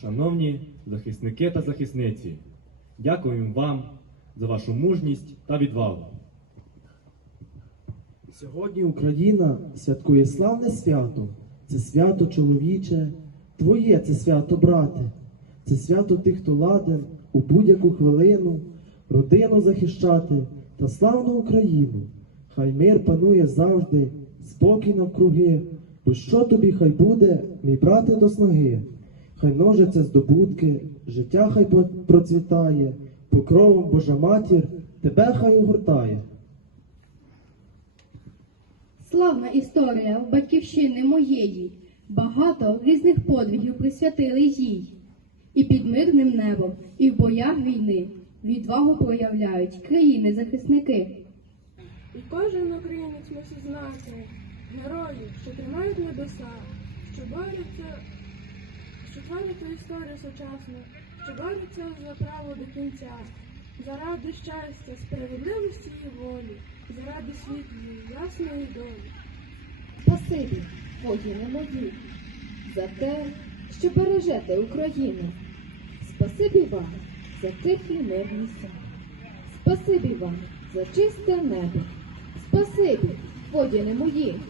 Шановні захисники та захисниці, дякуємо вам за вашу мужність та відвагу. Сьогодні Україна святкує славне свято. Це свято чоловіче, твоє це свято, брате. Це свято тих, хто ладен у будь-яку хвилину родину захищати та славну Україну. Хай мир панує завжди, спокій навкруги, бо що тобі хай буде, мій брате до сноги. Хай множаться здобутки, життя хай процвітає, покровом Божа матір тебе хай огортає. Славна історія в батьківщини моєї, багато різних подвигів присвятили їй. І під мирним небом, і в боях війни відвагу проявляють країни-захисники. І кожен українець мусить знати героїв, що тримають небеса, що борються, що творять історію сучасну, що борються за право до кінця, заради щастя, справедливості і волі, заради світлої, ясної долі. Спасибі, воїни мої, за те, що бережете Україну. Спасибі вам за тихі мирні сон. Спасибі вам за чисте небо. Спасибі, воїни мої.